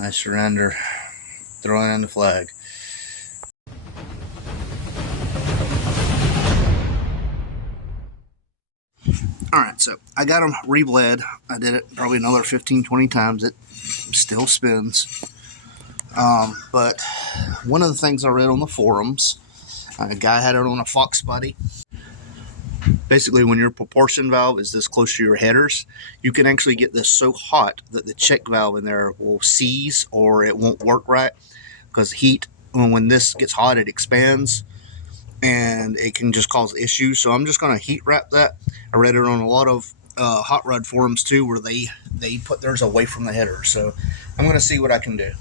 I surrender. Throwing in the flag. Alright, so I got them rebled. I did it probably another 15-20 times. It still spins. But one of the things I read on the forums, a guy had it on a Fox Buddy. Basically, when your proportion valve is this close to your headers, you can actually get this so hot that the check valve in there will seize or it won't work right, because heat, when this gets hot, it expands and it can just cause issues. So I'm just going to heat wrap that. I read it on a lot of hot rod forums too, where they put theirs away from the header. So I'm going to see what I can do.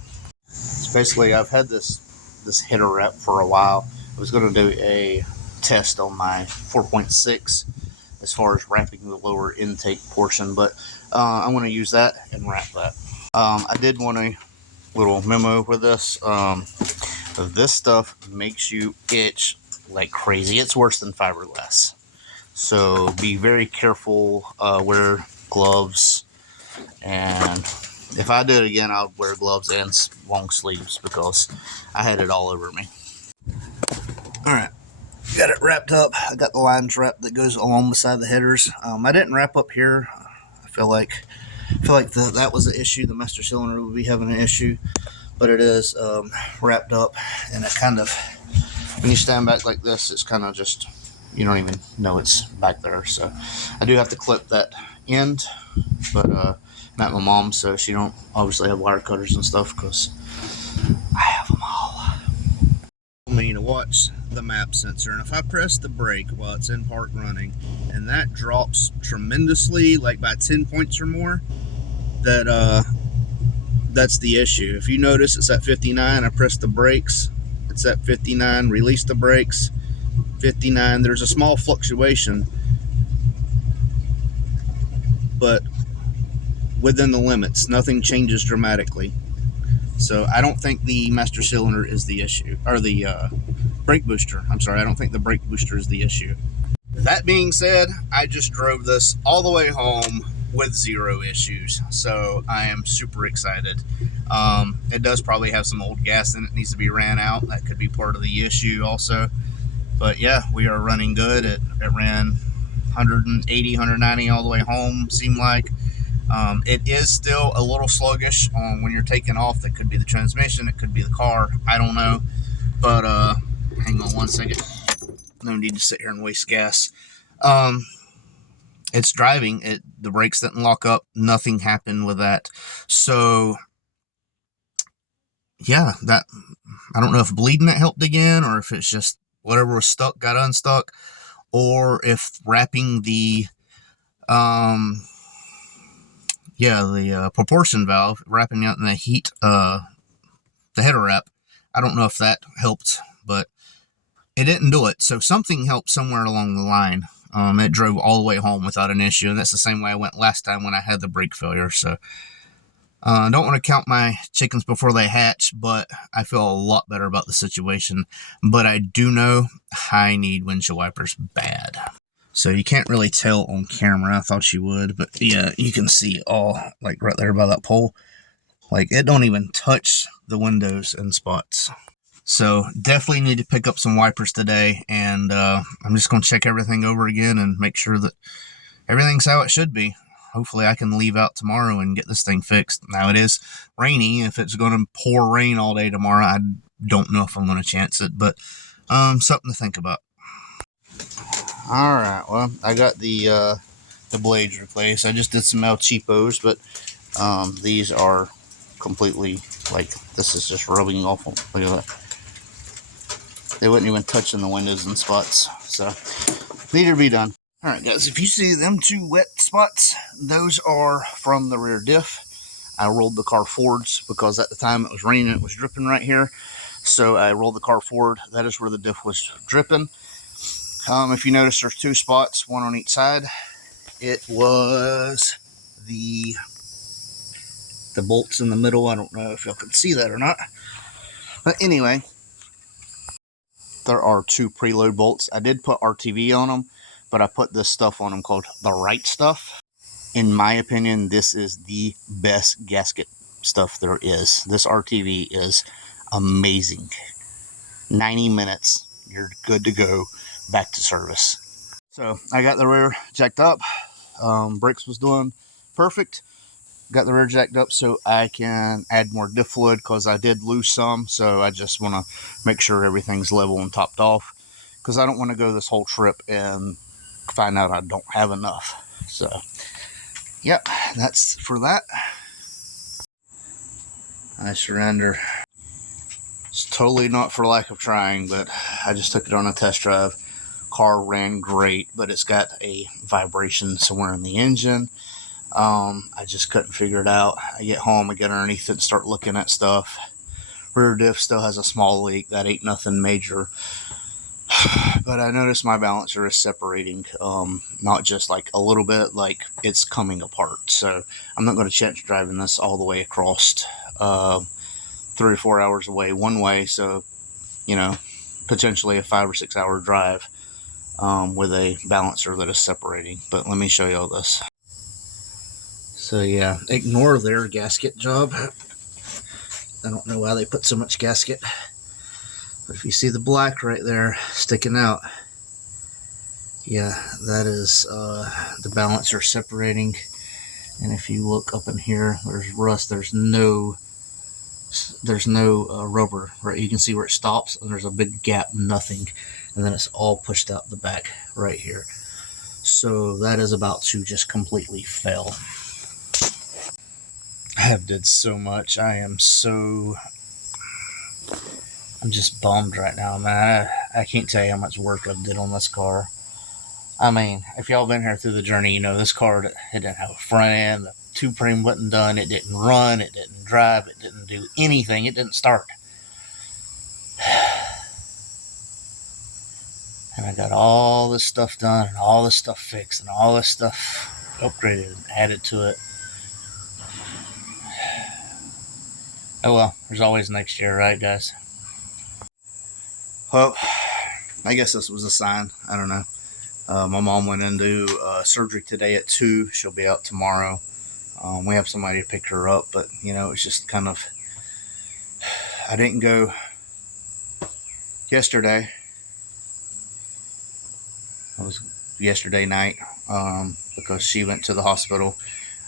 So basically, I've had this header wrap for a while. I was going to do a test on my 4.6 as far as wrapping the lower intake portion, but I'm going to use that and wrap that. I did want a little memo with this. This stuff makes you itch like crazy. It's worse than fiberglass, so be very careful. Wear gloves, and if I do it again, I'll wear gloves and long sleeves because I had it all over me. Alright, got it wrapped up. I got the lines wrapped that goes along beside the headers. I didn't wrap up here. I feel like that was the issue. The master cylinder would be having an issue, but it is wrapped up, and it kind of, when you stand back like this, it's kind of just, you don't even know it's back there. So I do have to clip that end, but I'm at my mom's, so she don't obviously have wire cutters and stuff because I have them all. I need to watch the map sensor, and if I press the brake while it's in park running and that drops tremendously, like by 10 points or more, that's the issue. If you notice, it's at 59. I press the brakes, it's at 59. Release the brakes, 59. There's a small fluctuation, but within the limits. Nothing changes dramatically. So I don't think the master cylinder is the issue, or the brake booster. I'm sorry, I don't think the brake booster is the issue. That being said, I just drove this all the way home with 0 issues, so I am super excited. It does probably have some old gas in it, needs to be ran out. That could be part of the issue also. But yeah, we are running good. It ran 180, 190 all the way home, seemed like. It is still a little sluggish on when you're taking off. That could be the transmission, it could be the car, I don't know. But hang on one second. No need to sit here and waste gas. It's driving. The brakes didn't lock up. Nothing happened with that. So yeah, that, I don't know if bleeding it helped again, or if it's just whatever was stuck got unstuck, or if wrapping the proportion valve, wrapping out in the heat, the header wrap, I don't know if that helped, but it didn't do it. So something helped somewhere along the line. It drove all the way home without an issue, and that's the same way I went last time when I had the brake failure. So I don't want to count my chickens before they hatch, but I feel a lot better about the situation. But I do know I need windshield wipers bad. So you can't really tell on camera. I thought you would, but yeah, you can see all, like right there by that pole. Like, it don't even touch the windows and spots. So definitely need to pick up some wipers today, and I'm just going to check everything over again and make sure that everything's how it should be. Hopefully I can leave out tomorrow and get this thing fixed. Now, it is rainy. If it's going to pour rain all day tomorrow, I don't know if I'm going to chance it, but something to think about. Alright, well, I got the blades replaced. I just did some El Cheapos, but these are completely, like, this is just rubbing off. Look at that. They wouldn't even touch in the windows and spots, so need to be done. Alright guys, if you see them 2 wet spots, those are from the rear diff. I rolled the car forwards because at the time it was raining, it was dripping right here. So I rolled the car forward. That is where the diff was dripping. If you notice, there's 2 spots, one on each side. It was the bolts in the middle. I don't know if y'all can see that or not. But anyway, there are 2 preload bolts. I did put RTV on them, but I put this stuff on them called the right stuff. In my opinion, this is the best gasket stuff there is. This RTV is amazing. 90 minutes, you're good to go back to service. So I got the rear jacked up. Brakes was doing perfect. Got the rear jacked up so I can add more diff fluid because I did lose some. So I just want to make sure everything's level and topped off, because I don't want to go this whole trip and find out I don't have enough. So yep, that's for that. I surrender. It's totally not for lack of trying, but I just took it on a test drive. Car ran great, but it's got a vibration somewhere in the engine. I just couldn't figure it out. I get home, I get underneath it and start looking at stuff. Rear diff still has a small leak. That ain't nothing major. But I noticed my balancer is separating, not just like a little bit, like it's coming apart. So I'm not going to chance driving this all the way across 3 or 4 hours away one way. So, you know, potentially a 5 or 6 hour drive with a balancer that is separating. But let me show you all this. So yeah, ignore their gasket job. I don't know why they put so much gasket. But if you see the black right there sticking out, yeah, that is the balancer separating. And if you look up in here, there's rust. There's no rubber, right? You can see where it stops, and there's a big gap, nothing, and then it's all pushed out the back right here. So that is about to just completely fail. I have did so much. I'm just bummed right now, man. I can't tell you how much work I've did on this car. I mean, if y'all been here through the journey, you know this car, it didn't have a front end, the tube frame wasn't done, it didn't run, it didn't drive, it didn't do anything, it didn't start. And I got all this stuff done, and all this stuff fixed, and all this stuff upgraded and added to it. Oh well, there's always next year, right, guys? Well, I guess this was a sign. I don't know. My mom went into surgery today at 2. She'll be out tomorrow. We have somebody to pick her up, but, you know, it's just kind of... I didn't go yesterday. It was yesterday night because she went to the hospital.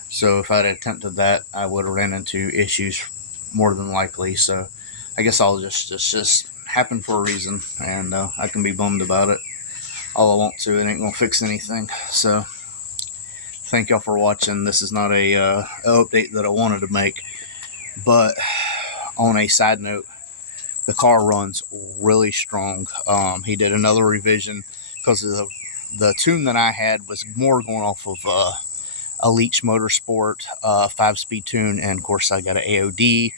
So if I'd attempted that, I would have ran into issues more than likely. So I guess I'll just happen for a reason, and I can be bummed about it all I want to. It ain't gonna fix anything. So thank y'all for watching. This is not a update that I wanted to make, but on a side note, the car runs really strong. He did another revision because of the tune that I had was more going off of a Leach Motorsport 5-speed tune, and of course I got an AOD,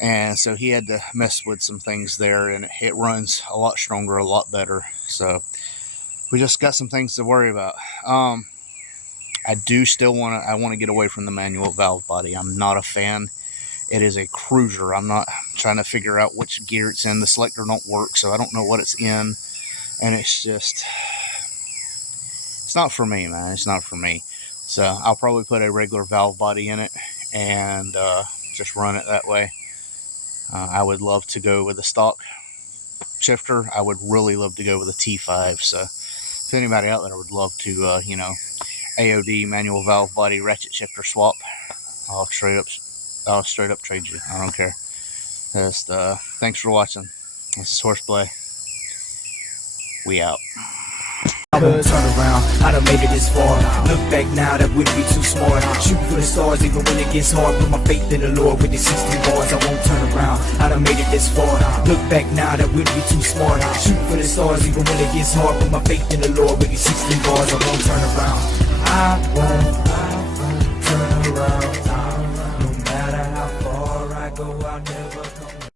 and so he had to mess with some things there, and it runs a lot stronger, a lot better. So we just got some things to worry about. I do still want to get away from the manual valve body. I'm not a fan. It is a cruiser. I'm not trying to figure out which gear it's in. The selector don't work, so I don't know what it's in, and it's just, it's not for me, man. It's not for me. So I'll probably put a regular valve body in it and just run it that way. I would love to go with a stock shifter. I would really love to go with a T5. So if anybody out there would love to, you know, AOD manual valve body ratchet shifter swap, I'll straight up trade you. I don't care. Just thanks for watching. This is Horseplay. We out. I won't turn around, I done made it this far. Look back now, that wouldn't be too smart. Shoot for the stars even when it gets hard. Put my faith in the Lord with the 16 bars. I won't turn around, I done made it this far. Look back now, that wouldn't be too smart. Shoot for the stars even when it gets hard. Put my faith in the Lord with the 16 bars. I won't turn around, I won't turn around. No matter how far I go, I'll never come back.